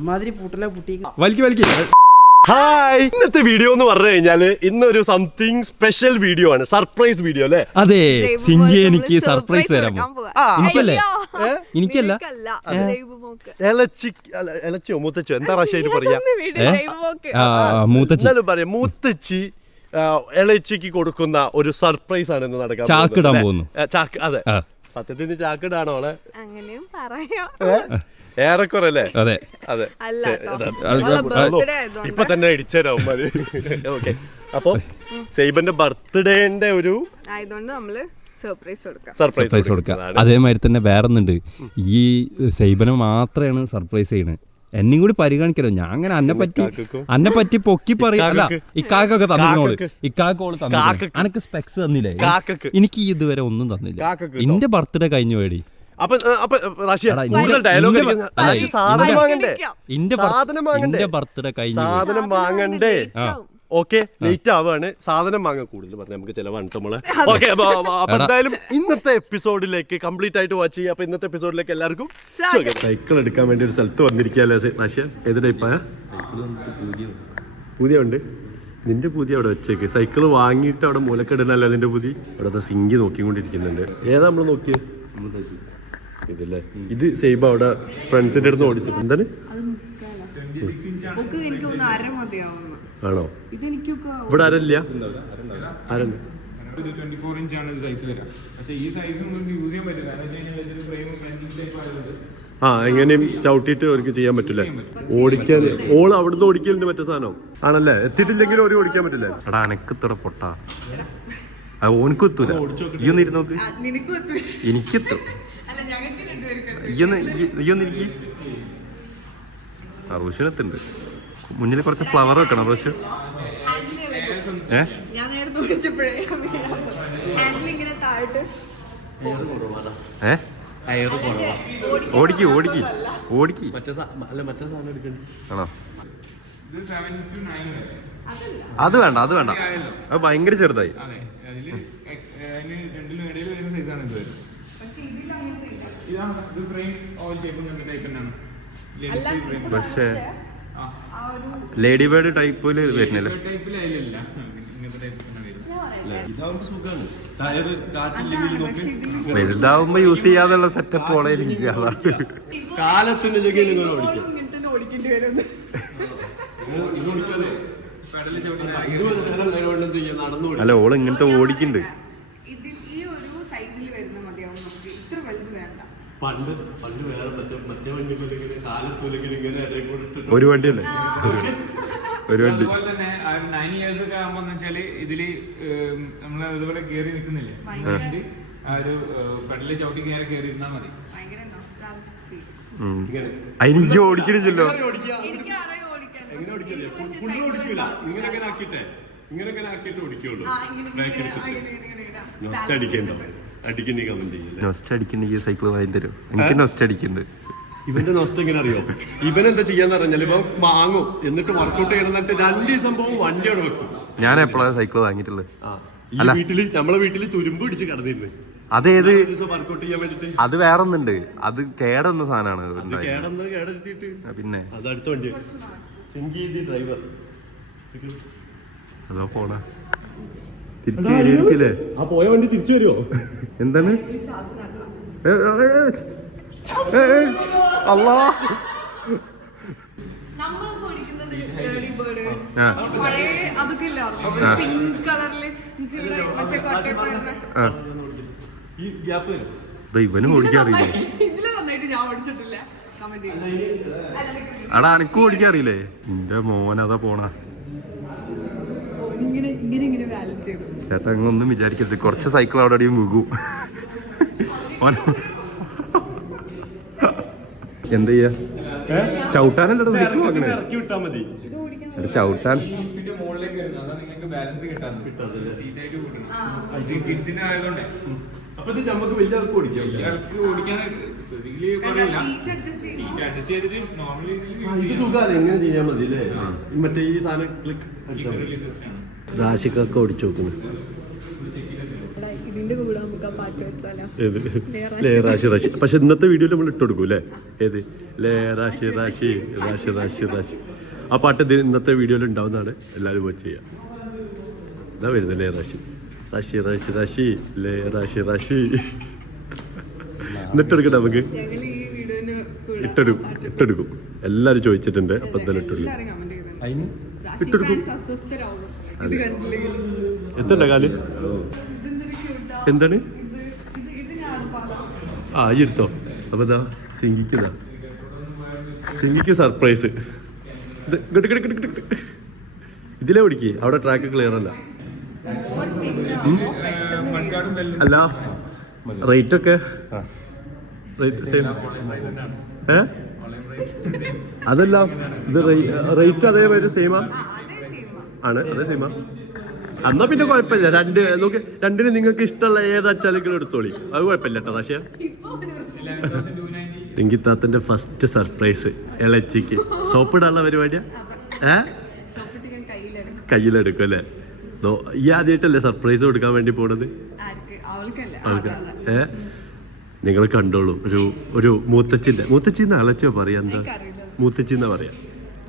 അമ്മാതിരി പൂട്ടല കുട്ടി ഹായ്, ഇന്നത്തെ വീഡിയോ എന്ന് പറഞ്ഞു കഴിഞ്ഞാല് ഇന്നൊരു സംതിങ് സ്പെഷ്യൽ വീഡിയോ ആണ്. സർപ്രൈസ് വീഡിയോ അല്ലേ? അതെ, സിഞ്ചി എനിക്ക് സർപ്രൈസ് തരാൻ എനിക്കല്ലേ? എനിക്കല്ല, ഇളച്ചിയോ മൂത്തച്ചോ എന്താ പ്രാവശ്യം പറയാ? മൂത്തച്ചി പറയാ മൂത്തച്ചി ഇളച്ചിക്ക് കൊടുക്കുന്ന ഒരു സർപ്രൈസ് ആണ് ഇന്ന് നടക്കാൻ. ചാക്കിടാൻ പോകുന്നു. ചാക്ക്, അതെ, സത്യത്തിന് ചാക്കിടാണോ അവളെ? അങ്ങനെയും പറയാം. ഏറെക്കുറെ അല്ലേ? അതെ അതെ. ബർത്ത്ഡേ ഇപ്പൊ തന്നെ ഇടിച്ചേരാവും. ഓക്കെ, അപ്പൊ സൈബന്റെ ബർത്ത്ഡേന്റെ ഒരു ആയതുകൊണ്ട് നമ്മള് സർപ്രൈസ് കൊടുക്കാം. അതേമാതിരി തന്നെ വേറൊന്നുണ്ട്. ഈ സൈബനെ മാത്രമാണ് സർപ്രൈസ് ചെയ്യണത്. എന്നെയും കൂടി പരിഗണിക്കലോ. ഞാൻ അങ്ങനെ അന്നെ പറ്റി പൊക്കി പറയല്ല. ഇക്കാക്കൊക്കെ തന്നോള്, ഇക്കാക്കോള് തന്നു. അനക്ക് സ്പെക്സ് തന്നില്ലേ? എനിക്ക് ഇതുവരെ ഒന്നും തന്നില്ല. എന്റെ ബർത്ത്ഡേ കഴിഞ്ഞു വേടി. ബർത്ത്ഡേ കഴിഞ്ഞു, സാധനം വാങ്ങണ്ടേ? ഓക്കെ, ലേറ്റ് ആവാണ്. സാധനം വാങ്ങാൻ കൂടുതൽ പറഞ്ഞാൽ നമുക്ക് ചിലവാണ് നമ്മള്. ഓക്കെ, അപ്പൊ എന്തായാലും ഇന്നത്തെ എപ്പിസോഡിലേക്ക് കംപ്ലീറ്റ് ആയിട്ട് വാച്ച് ചെയ്യാം. അപ്പൊ ഇന്നത്തെ എപ്പിസോഡിലേക്ക് എല്ലാവർക്കും സൈക്കിൾ എടുക്കാൻ വേണ്ടി ഒരു സ്ഥലത്ത് വന്നിരിക്കുകയല്ലേ നാശ്യ? ഏത് ടൈപ്പാ? പുതിയ ഉണ്ട്. നിന്റെ പുതിയ അവിടെ വെച്ചേക്ക്. സൈക്കിൾ വാങ്ങിയിട്ട് അവിടെ മൂലക്കെടുന്നല്ല നിന്റെ പുതിയ. അവിടെ സിങ്കി നോക്കിക്കൊണ്ടിരിക്കുന്നുണ്ട്. ഏതാ നമ്മള് നോക്കിയത്? ഇതല്ലേ ഇത്? സൈബ അവിടെ ഫ്രണ്ട്സിന്റെ അടുത്ത് ഓടിച്ചു. എന്താണ് ആണോ? ഇവിടെ ആരല്ല? ആരല്ല? എങ്ങനെയും ചവിട്ടിയിട്ട് അവർക്ക് ചെയ്യാൻ പറ്റില്ല. ഓടിക്കാൻ ഓള് അവിടുന്ന് ഓടിക്കലുണ്ട് മറ്റേ സാധനം ആണല്ലേ? എത്തിയിട്ടില്ലെങ്കിലും ഒരു ഓടിക്കാൻ പറ്റില്ലേ? എടാ അനക്കത്തോടെ പൊട്ടാ, ഓനക്ക് എത്തൂല. ഈയൊന്ന് ഇരുന്ന് നോക്ക്, എനിക്കെത്തും. ഈയൊന്നിരിക്കും. റോഷനെത്തുണ്ട്. മുന്നിൽ കുറച്ച് ഫ്ലവർ വെക്കണം റോഷൻ. ഓടിക്ക് ഓടിക്ക് ഓടിക്ക്. ആണോ? അത് വേണ്ട, അത് വേണ്ട, അത് ഭയങ്കര ചെറുതായി. പക്ഷേ ലേഡി ബേർഡ് ടൈപ്പില് വരുന്നില്ല. വലുതാവുമ്പോ യൂസ് ചെയ്യാതുള്ള സെറ്റപ്പ് അല്ല, ഓള് ഇങ്ങനത്തെ ഓടിക്കുന്നുണ്ട്. ഒരു വണ്ടിയല്ലേ? ഒരു വണ്ടി. 9 years ഒക്കെ ആകുമ്പോ ഇതില് നമ്മള് ഇതുപോലെ കേറി നിക്കുന്നില്ലേ, ആ ഒരു പെടല് ചവിട്ടി കേറി ഇരുന്നാ മതി. അതിന് ഓടിക്കണില്ലല്ലോ. സൈക്കിൾ വാങ്ങി തരും. എനിക്ക് നൊസ്റ്റ് അടിക്കുന്നുണ്ട്. ഇവന്റെ നൊസ്റ്റ് എങ്ങനെ അറിയോ? ഇവനെന്താ ചെയ്യാന്ന് പറഞ്ഞാൽ ഇവൻ വാങ്ങും, എന്നിട്ട് വർക്കൗട്ട് ചെയ്യണം, എന്നിട്ട് 2 ദിവസം പോകും വണ്ടി അവിടെ വെക്കും. ഞാൻ എപ്പോഴാണ് സൈക്കിൾ വാങ്ങിയിട്ടുള്ളത്? വീട്ടില് നമ്മളെ വീട്ടില് തുരുമ്പ് പിടിച്ച് കിടന്നിരുന്നു. അതേത്? വർക്കൗട്ട് ചെയ്യാൻ വേണ്ടിട്ട്. അത് വേറൊന്നുണ്ട്, അത് കേടുന്ന സാധനമാണ്. പിന്നെ അത് അടുത്ത വണ്ടി സിംഗി ഡ്രൈവർ. അതോ പോണ തിരിച്ചു വരില്ലേ? ആ പോയ വണ്ടി തിരിച്ചു വരുമോ? എന്താണ്? അല്ലാ, ഇവനും ഓടിക്കാറിയില്ലേ? അടാ എനക്കും ഓടിക്കാറിയില്ലേ? എന്റെ മോനതാ പോണ. ചേട്ടാ അങ്ങൊന്നും വിചാരിക്കരുത്, കുറച്ച് സൈക്കിൾ അവിടെ അടിയും വീകും. എന്താ ചെയ്യാ? ചവിട്ടാനല്ലോ സൈക്കിൾ വാങ്ങണേ? ചവിട്ടാൻ എങ്ങനെ ചെയ്യാൻ മതി അല്ലേ? മറ്റേ ഈ സാധനം രാശിക്കൊക്കെ ഓടിച്ചു നോക്കുന്നു. കമന്റ് കൂടാൻ നമുക്ക് ആ പാട്ട് വെച്ചാലോ? ഏത് ലേ റാശി റാശി. പക്ഷെ ഇന്നത്തെ വീഡിയോയിൽ നമ്മൾ ഇട്ട് കൊടുക്കും അല്ലേ? ഏത് ലേ റാശി റാശി റാശി റാശി റാശി. ആ പാട്ട് ഇന്നത്തെ വീഡിയോയിൽ ഉണ്ടാവുന്നതാണ്. എല്ലാവരും പോയി ചെയ്യാം. ഇതാ വരുന്നത് ലേ റാശി റാശി റാശി റാശി ലേ റാശി റാശി. എന്നിട്ടെടുക്കട്ടെ നമുക്ക്? ഞങ്ങൾ ഈ വീഡിയോന് ഇട്ടെടുക്കും. എല്ലാരും ചോദിച്ചിട്ടുണ്ട്. അപ്പൊ എന്തായാലും ഇട്ടെടുക്കും. എല്ലാവരും കമന്റ് ചെയ്തു. അതിന് രാശി ഫാൻസ് അസ്വസ്ഥരാവും ഇത് കണ്ടില്ലെങ്കിൽ. എത്തണ്ട കാല് ഇതെന്തൊരു cute ആ. എന്താണ്? ഇത് ഞാൻ പാടാം. ആ ഈ എടുത്തോ. അപ്പൊ ഇതാ സിംഗിക്ക് സർപ്രൈസ്. ഇത് ഇതിലെ ഓടിക്കേ. അവിടെ ട്രാക്ക് ക്ലിയർ അല്ല. മൺകാടും വെല്ലും അല്ല റേറ്റ് ഒക്കെ റേറ്റ് സെയിം. അതല്ല ഇത് റേറ്റ് അതേമാതിരി സെയിമാ ആണ്? അതേ സെയിമാ. എന്നാ പിന്നെ കുഴപ്പമില്ല. രണ്ടിന് നിങ്ങൾക്ക് ഇഷ്ടമുള്ള ഏതാച്ചാലെങ്കിലും എടുത്തോളി. അത് കുഴപ്പമില്ല കേട്ടോ. പക്ഷേ തിങ്കിത്താത്തന്റെ ഫസ്റ്റ് സർപ്രൈസ് ഇളച്ചിക്ക് സോപ്പിടാനുള്ള പരിപാടിയാ. കയ്യിലെടുക്കും അല്ലേ? ഈ ആദ്യമായിട്ടല്ലേ സർപ്രൈസ് കൊടുക്കാൻ വേണ്ടി പോണത്? നിങ്ങൾ കണ്ടോളൂ. ഒരു മൂത്തച്ചിന്ന് അലച്ചോ പറയാ? എന്താ മൂത്തച്ചിന്നാ പറയാ?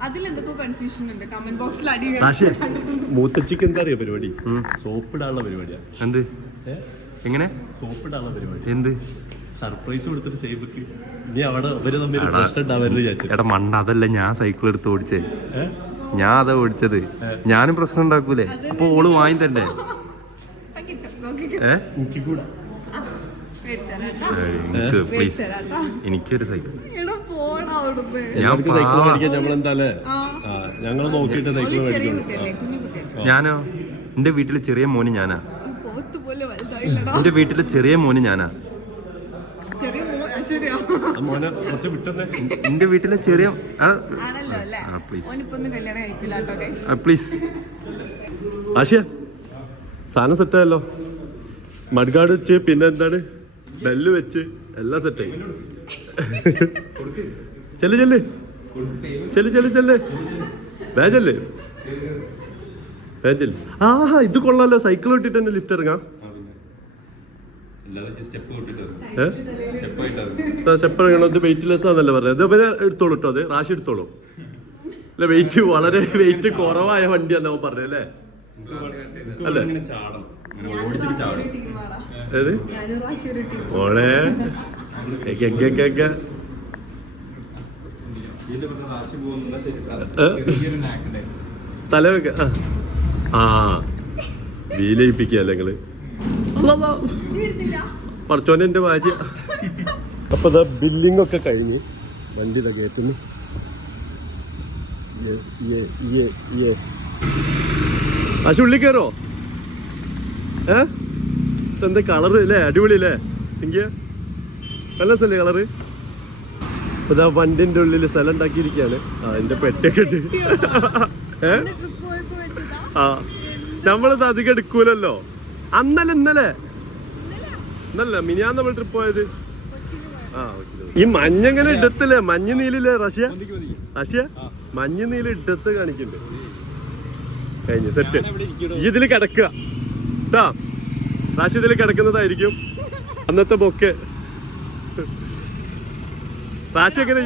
അതിലെന്തൊക്കെ കൺഫ്യൂഷൻ ഉണ്ട്. കമന്റ് ബോക്സിൽ അടി പക്ഷേ മൂത്തച്ചിക്ക് എന്താ അറിയാ പരിപാടി? സോപ്പിടാനുള്ള പരിപാടിയാ. എന്ത് എങ്ങനെ സോപ്പിടാനുള്ള പരിപാടി. എന്ത് സർപ്രൈസ് കൊടുത്തിട്ട് സേബക്ക് ഇനി അവിടെ അവര് തമ്മിൽ പ്രശ്നം ഉണ്ടാവരുത് വിചാരിച്ചു. എടാ മണ്ണ, അതല്ല ഞാൻ സൈക്കിൾ എടുത്ത് ഓടിച്ചേ. ഞാൻ അതാ ഓടിച്ചത്. ഞാനും പ്രശ്നം ഉണ്ടാക്കൂലേ? അപ്പൊ ഓള് വാങ്ങി തന്നെ. എനിക്ക് കൂടെ പ്ലീസ് എനിക്കൊരു സൈക്കിൾ. സൈക്കിൾ മേടിക്കാൻ നമ്മളെന്താല്ലേ ഞങ്ങൾ നോക്കിയിട്ട് സൈക്കിൾ മേടിക്കും. ഞാനോ? എന്റെ വീട്ടിലെ ചെറിയ മോന് ഞാനാ. എന്റെ വീട്ടിലെ ചെറിയ മോന് ഞാനാ. മോനെ കുറച്ച് വിട്ടേ. എന്റെ വീട്ടിലെ ചെറിയ പ്ലീസ്. ആശയ സാധനം സെറ്റായല്ലോ. മഡ്ഗാർഡ് വെച്ച് പിന്നെ എന്താണ് ബെല്ല് വെച്ച് എല്ലാം സെറ്റായി. ചെല്ല് വേജല്ലേ ആഹാ ഇത് കൊള്ളാലോ. സൈക്കിൾ ഇട്ടിട്ട് തന്നെ ലിഫ്റ്റ് ഇറങ്ങാം. സ്റ്റെപ്പ് ഇറങ്ങണം. ഇത് വെയിറ്റ്ലെസ് ആണെന്നല്ലേ പറഞ്ഞത്? ഇത് എടുത്തോളൂ കേട്ടോ. അത് റാശി എടുത്തോളൂ. അല്ല വളരെ വെയിറ്റ് കുറവായ വണ്ടിയാന്ന് പറഞ്ഞല്ലേ? അല്ലേ? ഏത് ഓളെ തല വെക്ക. ആ വീലയിപ്പിക്കല്ലേ നിങ്ങള്? പറച്ചോനെ എന്റെ വാച്ച്. അപ്പൊ ഇതാ ബില്ലിംഗ് ഒക്കെ കഴിഞ്ഞ് വണ്ടി ഇതാ കയറ്റുന്നു. ആശു ഉള്ളി കയറോ? എന്താ കളറ് അല്ലേ? അടിപൊളി അല്ലേ? എനിക്ക് നല്ല സ്ഥലേ കളറ്. ഇതാ വണ്ടിന്റെ ഉള്ളിൽ സ്ഥലം ഉണ്ടാക്കിയിരിക്കാണ്. ആ എന്റെ പെട്ടൊക്കെ ഇട്ട്. ആ നമ്മളിത് അധികം എടുക്കൂലല്ലോ. ഇന്നലെ മിനിയാന്ന് നമ്മൾ ട്രിപ്പ് പോയത്. ആ ഈ മഞ്ഞങ്ങനെ ഇടത്തില്ലേ? മഞ്ഞ നീലില്ലേ റഷ്യ മഞ്ഞ നീല ഇടത്ത് കാണിക്കുന്നുണ്ട്. കഴിഞ്ഞു സെറ്റ്. ഇതിൽ കിടക്കുക കേട്ടാ. റാശി ഇതിൽ കിടക്കുന്നതായിരിക്കും അന്നത്തെ ബൊക്കെ. റാശി എങ്ങനെ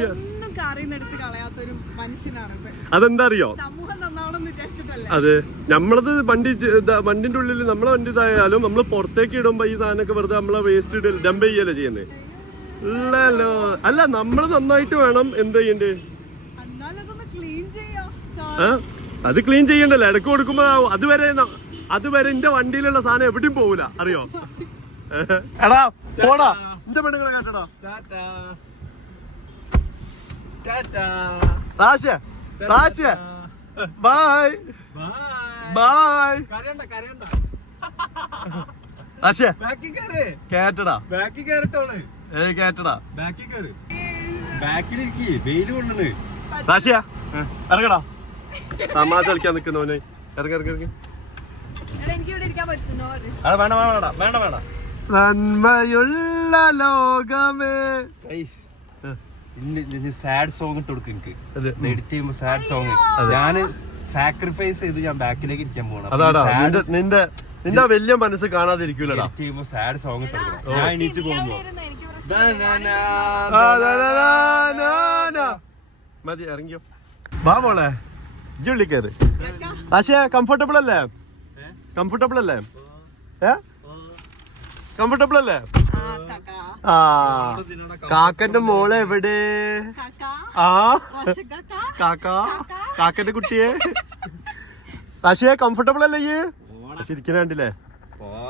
അതെന്താ അറിയോ? അതെ നമ്മളത് വണ്ടിന്റെ ഉള്ളിൽ നമ്മളെ വണ്ടി ഇതായാലും നമ്മൾ പുറത്തേക്ക് ഇടുമ്പോ ഈ സാധനമൊക്കെ വെറുതെ നമ്മളെ വേസ്റ്റ് ഡംപ് ചെയ്യല്ലേ ചെയ്യുന്നത്? ഇല്ലല്ലോ. അല്ല നമ്മള് നന്നായിട്ട് വേണം എന്ത് ചെയ്യണ്ടേ? അത് ക്ലീൻ ചെയ്യണ്ടല്ലോ. ഇടക്ക് കൊടുക്കുമ്പോ അതുവരെ എന്റെ വണ്ടിയിലുള്ള സാധനം എവിടെയും പോവില്ല. അറിയോ? എടാ പോടാ എന്റെ പെണ്ണുങ്ങളെ കേട്ടടാ. Bye bye. കേട്ടടാ കേട്ടടാ. റാശിയ ഇറങ്ങടാ. തമാശ കളിക്കാൻ നിക്കുന്നവന് ഇറങ്ങി. നന്മയുള്ള ലോകമേ. സാഡ് സോങ് ഇട്ട് കൊടുക്കും എനിക്ക്. എഡിറ്റ് ചെയ്യുമ്പോ സാഡ് സോങ് ഞാന് സാക്രിഫൈസ് ചെയ്ത് ഞാൻ ബാക്കിലേക്ക് ഇരിക്കാൻ പോകണം. അതാടാ നിന്റെ വലിയ മനസ്സ് കാണാതിരിക്കൂലടാ. സാഡ് സോങ് ഞാൻ എണീച്ച് പോകുമ്പോ മതി ഇറങ്ങിയോ. വാ മോളെ ജുള്ളി കയറി. പക്ഷേ കംഫർട്ടബിൾ അല്ലേ? കംഫർട്ടബിൾ അല്ലേ? കംഫർട്ടബിൾ അല്ലേ? ആ കാക്കന്റെ മോളെ എവിടെ? ആ കാക്കന്റെ കുട്ടിയെ. റാശിയെ കംഫർട്ടബിൾ അല്ലേ ഈ? ശരിക്കും കണ്ടില്ലേ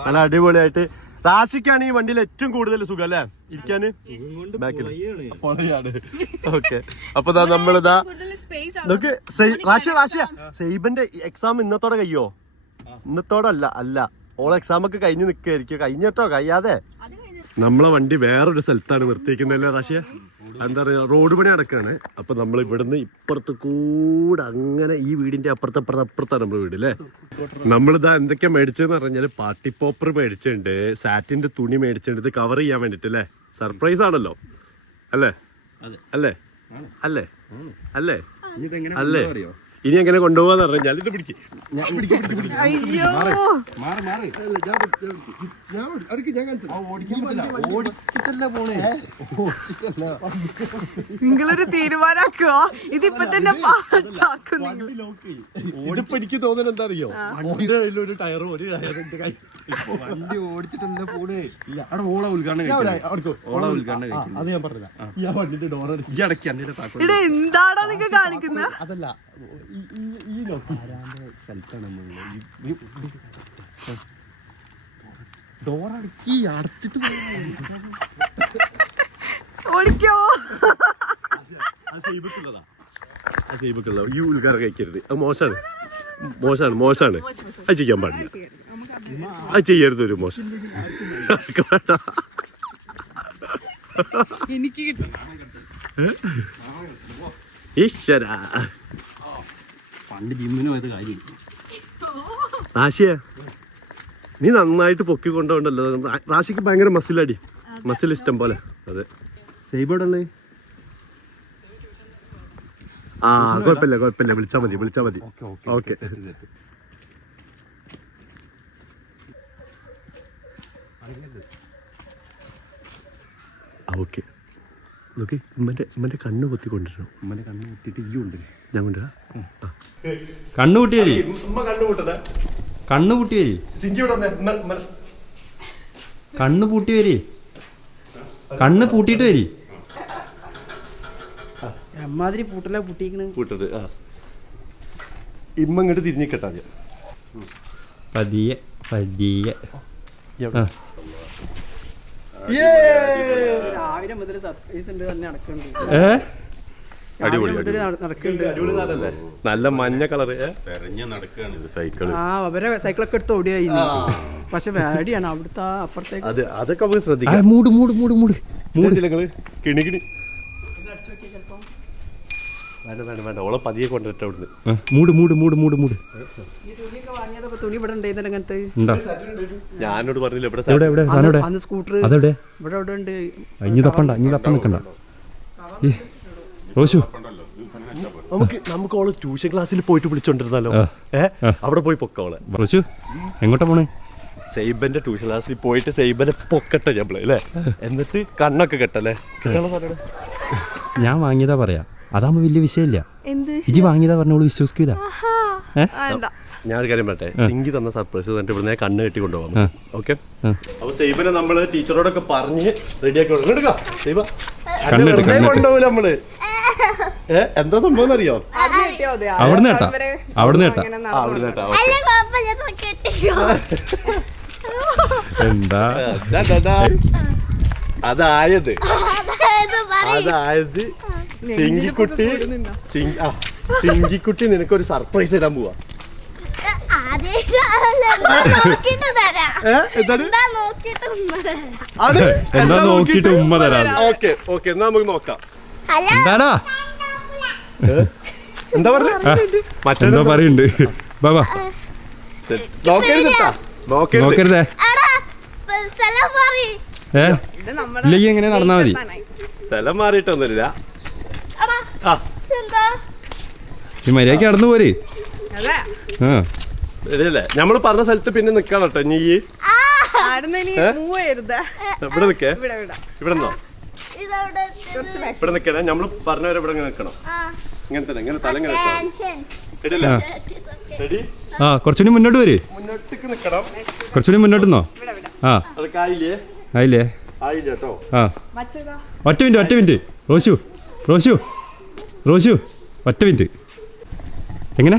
നല്ല അടിപൊളിയായിട്ട്. റാശിക്കാണ് ഈ വണ്ടിയിൽ ഏറ്റവും കൂടുതൽ സുഖം അല്ലേ ഇരിക്കാന് ബാക്കിൽ. ഓക്കെ അപ്പൊ നമ്മളിതാ നോക്ക്. റാശിയ സൈബന്റെ എക്സാം ഇന്നത്തോടെ കഴിയോ? ഇന്നത്തോടെ അല്ല ഓളെ എക്സാം ഒക്കെ കഴിഞ്ഞ് നിക്കായിരിക്കും. കഴിഞ്ഞിട്ടോ കഴിയാതെ നമ്മളെ വണ്ടി വേറൊരു സ്ഥലത്താണ് നിർത്തിയിരിക്കുന്നല്ലേ റാശിയ? എന്താ പറയാ റോഡ് പണി നടക്കാണ്. അപ്പൊ നമ്മൾ ഇവിടുന്ന് ഇപ്പുറത്ത് കൂടെ അങ്ങനെ ഈ വീടിന്റെ അപ്പുറത്താണ് നമ്മുടെ വീട് അല്ലേ. നമ്മളിതാ എന്തൊക്കെയാ മേടിച്ചതെന്ന് പറഞ്ഞാല് പാർട്ടി പോപ്പർ മേടിച്ചിട്ടുണ്ട്, സാറ്റിന്റെ തുണി മേടിച്ചിട്ടുണ്ട്, ഇത് കവർ ചെയ്യാൻ വേണ്ടിട്ട് അല്ലേ. സർപ്രൈസ് ആണല്ലോ അല്ലേ? അല്ലേ അല്ലേ അല്ലേ അല്ലേ? ഇനി എങ്ങനെ കൊണ്ടുപോകാന്ന് പറഞ്ഞാൽ ഇത് പിടിക്കും. നിങ്ങളൊരു തീരുമാനാക്കുവോ? ഇതിപ്പോ തന്നെ പാട്ടാക്കും നിങ്ങൾ. ഇതിപ്പോ എനിക്ക് തോന്നുന്നത് എന്താ അറിയോ, വണ്ടിയുടെ ഒരു ടയറും ഒരു ടയറിന്റെ കൈ വണ്ടി ഓടിച്ചിട്ട് എന്താ പോണേ? അവിടെ ഓള ഉദ്ഘാടനം അത് ഞാൻ പറഞ്ഞ ഈ വണ്ടിന്റെ ഡോർ ഈ അടക്കി ഇവിടെ എന്താടാ നിങ്ങൾ കാണിക്കുന്നത്? അതല്ല ഈ സ്ഥലത്താണ് ഡോറടക്കി അടച്ചിട്ട് ഓടിക്കോ. ഈ ഉദ്ഘാടനം കഴിക്കരുത്. അത് മോശമാണ് അത് ചെയ്യാൻ പാടില്ല. അത് ചെയ്യരുത് ഒരു മോശം. എനിക്ക് കിട്ടും. ഈശ്വര പണ്ട് ജിമ്മിന് പോയത് കാര്യം. റാശിയ നീ നന്നായിട്ട് പൊക്കി കൊണ്ടുണ്ടല്ലോ. റാശിക്ക് ഭയങ്കര മസിലടി, മസിൽ ഇഷ്ടം പോലെ. അതെ സൈബോടല്ലേ? ആ കുഴപ്പമില്ല വിളിച്ചാ മതി. ഓക്കെ ഓക്കെ നോക്കി. ഉമ്മന്റെ കണ്ണ് പൊത്തി കൊണ്ടുവരണം. ഉമ്മനെ കണ്ണ് കുത്തിയിട്ട് ഈ ഉണ്ട് ഞാൻ കൊണ്ടുവരാ. കണ്ണു കൂട്ടിയേരി ഉമ്മ കണ്ണ് കൂട്ടണേ. കണ്ണു പൂട്ടിയേരി കണ്ണ് പൂട്ടി വരി. കണ്ണ് പൂട്ടിയിട്ട് വരി. അമ്മാതിരി പൂട്ടല പൂട്ടത്. ആ ഇമ്മ ഇങ്ങോട്ട് തിരിഞ്ഞിക്കട്ടാ പതിയെ. രാവിലെ മുതൽ സർപ്രൈസ് ഉണ്ട് തന്നെ നടക്കുന്നുണ്ട്. അടിപൊളി നല്ല മഞ്ഞ കളറ് നടക്കുകയാണ് സൈക്കിള്. ആ അവരെ സൈക്കിളൊക്കെ എടുത്ത് ഓടിയായി. പക്ഷെ വേടിയാണ് അവിടുത്തെ അപ്പുറത്തേക്ക്. അതൊക്കെ നമുക്ക് ശ്രദ്ധിക്കാം. മൂട് കിണികിണി വേണ്ട ഓളെ പതിയെ കൊണ്ടിട്ട് അവിടുന്ന്. മൂട് ഈ തുണിയൊക്കെ വാങ്ങിയപ്പോ തുണി ഇവിടെ ഉണ്ടായിരുന്നല്ലോ അങ്ങനത്തെ. ഞാനോട് പറഞ്ഞില്ല ഇവിടെ അന്ന് സ്കൂട്ടർ അതെവിടെ? ഇവിടെ ഉണ്ട്. ഇനി തപ്പണ്ട നിക്കണ്ട. റോഷു നമുക്ക് ഓള് ട്യൂഷൻ ക്ലാസ്സിൽ പോയിട്ട് വിളിച്ചോണ്ടിരുന്നാലോ? അവിടെ പോയി പൊക്കോളെ. റോഷു എങ്ങോട്ടാ പോണേ? സൈബന്റെ ട്യൂഷൻ ക്ലാസ്സിൽ പോയിട്ട് സൈബനെ പൊക്കട്ടെ ഞമ്മള് അല്ലേ. എന്നിട്ട് കണ്ണൊക്കെ കെട്ടല്ലേ. ഞാൻ വാങ്ങിയതാ പറയാ. അതാകുമ്പോ വലിയ വിഷയമില്ല. ഇജി വാങ്ങിയതാ പറഞ്ഞോളൂ വിശ്വസിക്കൂല. ഞാനൊരു കാര്യം പറയട്ടെ. സിംഗി തന്ന സർപ്രൈസ് തന്നിട്ട് ഇവിടുന്ന് കണ്ണ് കെട്ടി കൊണ്ടുപോകാം. ഓക്കെ അപ്പൊ സൈബനെ നമ്മള് ടീച്ചറോടൊക്കെ പറഞ്ഞ് റെഡിയാക്കി കൊണ്ടുപോകില്ല നമ്മള്. എന്താ സംഭവം അറിയോ? അവിടുന്ന് കേട്ടാ. എന്താ അതായത് സിംഗിക്കുട്ടി നിനക്കൊരു സർപ്രൈസ് ഇടാൻ പോവാ. എന്താ നോക്കിട്ട് ഉമ്മ തരാം. ഓക്കെ എന്നാ നമുക്ക് നോക്കാം. എന്താടാ എന്താ പറഞ്ഞ മറ്റെന്തോ പറയുന്നുണ്ട്. ബാബാ നോക്കരുതേ. ഇല്ല എങ്ങനെ നടന്നാ മതി. സ്ഥലം മാറിയിട്ടൊന്നുമില്ല. ഈ മര്യാദക്ക് നടന്നു പോര്. ശരിയല്ലേ? നമ്മള് പറഞ്ഞ സ്ഥലത്ത് പിന്നെ നിക്കണം കേട്ടോ. നീ ഇവിടെ നിക്കേ, ഇവിടെ നിന്നോ, ഇവിടെ നിക്കണേ. നമ്മള് പറഞ്ഞവരെ ഇവിടെ നിക്കണം. ഇങ്ങനെ തന്നെ, ഇങ്ങനെ തല ഇങ്ങനെ റെഡിയല്ലേ? റെഡി? ആ കുറച്ചുകൂടി മുന്നോട്ട് വരും, മുന്നോട്ടേക്ക് നിക്കണം. കുറച്ചുകൂടി മുന്നോട്ട് നിന്നോ. ആ അതൊക്കെ ആയില്ലേ? ആയില്ലേ? ആയില്ല കേട്ടോ. ആ ഒറ്റ മിനിറ്റ് റോഷു റോഷു റോഷു ഒറ്റ മിനിറ്റ്. എങ്ങനെ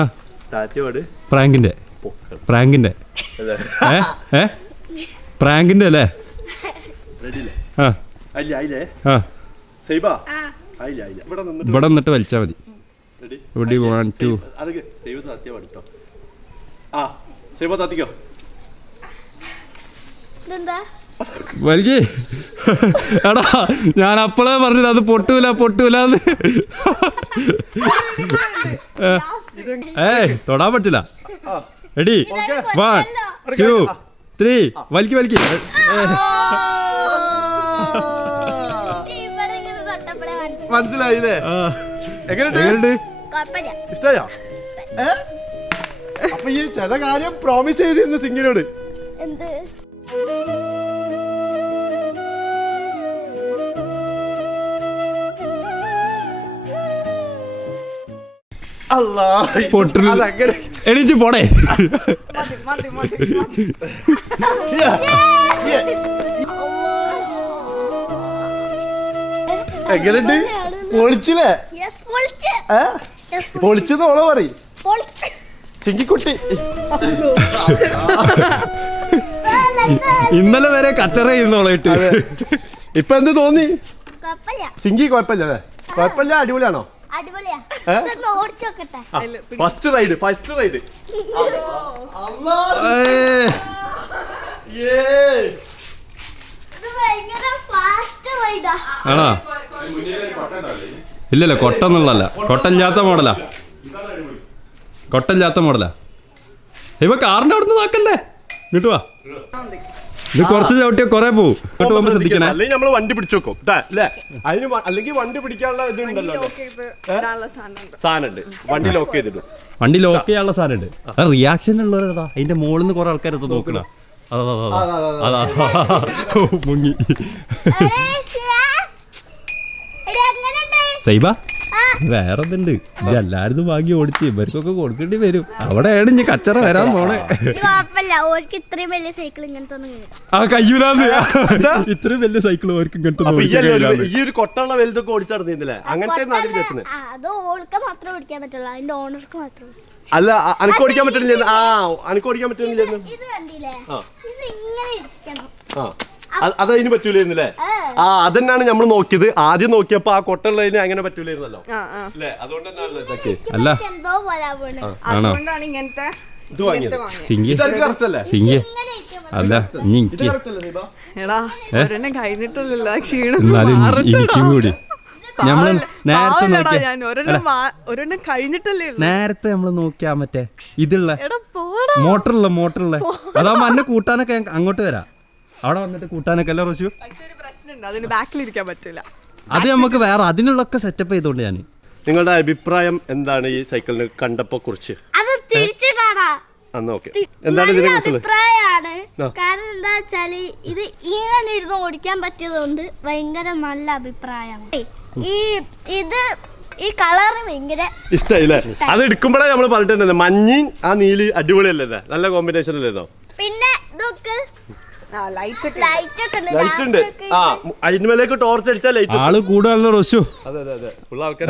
ആ താറ്റോട് പ്രാങ്കിന്റെ പ്രാങ്കിന്റെ പ്രാങ്കിന്റെ അല്ലേ? റെഡിയല്ലേ? ആ ആയില്ലേ? ആയില്ലേ? ആ സൈബാ ആയില്ല ആയില്ല. ഇവിടെ നിന്നിട്ട് ഇവിടെ നിന്നിട്ട് വലിച്ചാൽ മതി. റെഡി? ഇവിടെ 1 2 അതൊക്കെ സൈബ് താത്തിയാ പാടിട്ടോ. ആ സൈബ താത്തിക്കോ. വലിക്കേ. എടാ ഞാൻ അപ്പോഴേ പറഞ്ഞത് അത് പൊട്ടൂലെന്ന്. ഏയ് തൊടാൻ പറ്റില്ല. റെഡി 1 2 3 വലിക്ക്. മനസ്സിലായില്ലേ? എങ്ങനെയുണ്ട്? ഇഷ്ടായോ? അപ്പൊ ഈ ചില കാര്യം പ്രോമിസ് ചെയ്തിരുന്നു സിംഗിനോട്. എണീറ്റ് പോടേ. എങ്ങനെയുണ്ട്? പൊളിച്ചില്ലേ? പൊളിച്ചെന്ന് ഓളെ പറയും ചിങ്കിക്കുട്ടി. ഇന്നലെ വരെ കച്ചറ ചെയ്യുന്നോളായിട്ട് ഇപ്പൊ എന്ത് തോന്നി? സിങ്കി കുഴപ്പമില്ലേ? കുഴപ്പമില്ല, അടിപൊളിയാണോ? ഫസ്റ്റ് റൈഡ് ആണോ? ഇല്ലല്ല കൊട്ടൊന്നുള്ളല്ല, കൊട്ടല്ലാത്ത മോഡലാ. ഇവ കാറിന്റെ അവിടുന്ന് നോക്കല്ലേ, ഇങ്ങോട്ട് വാ. ഇത് കുറച്ച് ചവിട്ടിയ കൊറേ പോവും. ഇങ്ങോട്ട് പോകുമ്പോ ശ്രദ്ധിക്കണേ. അല്ലെങ്കിൽ നമ്മള് വണ്ടി പിടിച്ചു വെക്കും അല്ലേ? അതിന് അല്ലെങ്കിൽ വണ്ടി പിടിക്കാനുള്ള ഇതുണ്ടല്ലോ, സാധനമുണ്ട്. വണ്ടി ലോക്ക് ചെയ്തിട്ടു. വണ്ടി ലോക്ക് ചെയ്യാനുള്ള സാധനമുണ്ട്. റിയാക്ഷൻ ഉള്ളതാ. അതിന്റെ മുകളിൽ നിന്ന് കുറെ ആൾക്കാരത്ത് നോക്കണ. അതാ മുങ്ങി. സൈബ വേറെ എന്തുണ്ട്? ഇത് എല്ലാരും വാങ്ങി ഓടിച്ച് ഇവർക്കൊക്കെ കൊടുക്കേണ്ടി വരും. അവിടെയാണ് ഇനി കച്ചറ വരാൻ പോണേ. ആ കയ്യൂലാന്ന്. ഇത്രയും വലിയ സൈക്കിൾ അവർക്ക് ഇങ്ങനത്തെ ഈ ഒരു കൊട്ടുള്ള വലുതൊക്കെ ഓടിച്ചടന്നിരുന്നില്ലേ? അങ്ങനത്തെ അല്ല, അനക്ക് ഓടിക്കാൻ പറ്റുന്നില്ല. അനക്ക് ഓടിക്കാൻ പറ്റുന്നില്ലെന്ന്. അതതിന് പറ്റൂലായിരുന്നല്ലേ? അതന്നെയാണ് നമ്മൾ നോക്കിയത്. ആദ്യം നോക്കിയപ്പോ ആ കൊട്ടുള്ളതിന് അങ്ങനെ പറ്റൂലായിരുന്നല്ലോ അല്ലേ? അതുകൊണ്ട് അല്ല ഇത് വാങ്ങിയത് സിംഗി അല്ല എനിക്കും കൂടി. നമ്മള് നേരത്തെ നമ്മള് നോക്കിയാ മറ്റേ ഇതുള്ള മോട്ടറുള്ള അതാവുമ്പോ എന്നെ കൂട്ടാനൊക്കെ അങ്ങോട്ട് വരാം. അവിടെ വന്നിട്ട് കൂട്ടാനൊക്കെ അല്ല റോഷു. അത് നമുക്ക് വേറെ അതിനുള്ളൊക്കെ സെറ്റപ്പ് ചെയ്തോണ്ട് ഞാൻ. നിങ്ങളുടെ അഭിപ്രായം എന്താണ് ഈ സൈക്കിളിനെ കണ്ടപ്പോ കുറിച്ച്? എന്താണ് ഇതിനെ കുറിച്ചുള്ളത്? കാരണം എന്താ വെച്ചാല് ഇത് ഇങ്ങനെ ഇരുന്ന് ഓടിക്കാൻ പറ്റിയതുകൊണ്ട് ഭയങ്കര നല്ല അഭിപ്രായമാണ്. ഈ കളറ് ഭയങ്കര ഇഷ്ടായില്ലേ? അത് എടുക്കുമ്പോഴേ നമ്മള് പറഞ്ഞിട്ടുണ്ടായിരുന്നു മഞ്ഞ ആ നീല് അടിപൊളിയല്ലേ? നല്ല കോമ്പിനേഷൻ അല്ലേന്നോ? പിന്നെ ലൈറ്റ് ഉണ്ട്. അതിന്മേലേക്ക് ടോർച്ച് അടിച്ചാൽ ലൈറ്റ് ആള് കൂടുതലല്ലോ റോഷു. അതെ ഉള്ള ആൾക്കാർ.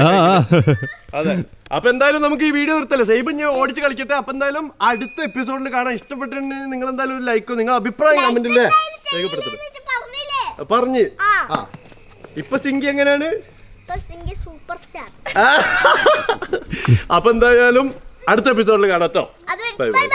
അതെ. അപ്പൊ എന്തായാലും നമുക്ക് ഈ വീഡിയോ നിർത്തല്ലേ? സൈബ് ഞാൻ ഓടിച്ച് കളിക്കട്ടെ. അപ്പൊ എന്തായാലും അടുത്ത എപ്പിസോഡിൽ കാണാൻ ഇഷ്ടപ്പെട്ടിട്ടുണ്ടെങ്കിൽ നിങ്ങൾ എന്തായാലും ഒരു ലൈക്കോ നിങ്ങളുടെ അഭിപ്രായം കമന്റില്ലേ രേഖപ്പെടുത്തണം. പറഞ്ഞ് ഇപ്പൊ സിംഗി എങ്ങനെയാണ്? Super star. അപ്പൊ എന്തായാലും അടുത്ത എപ്പിസോഡിൽ കാണാം കേട്ടോ. Bye bye.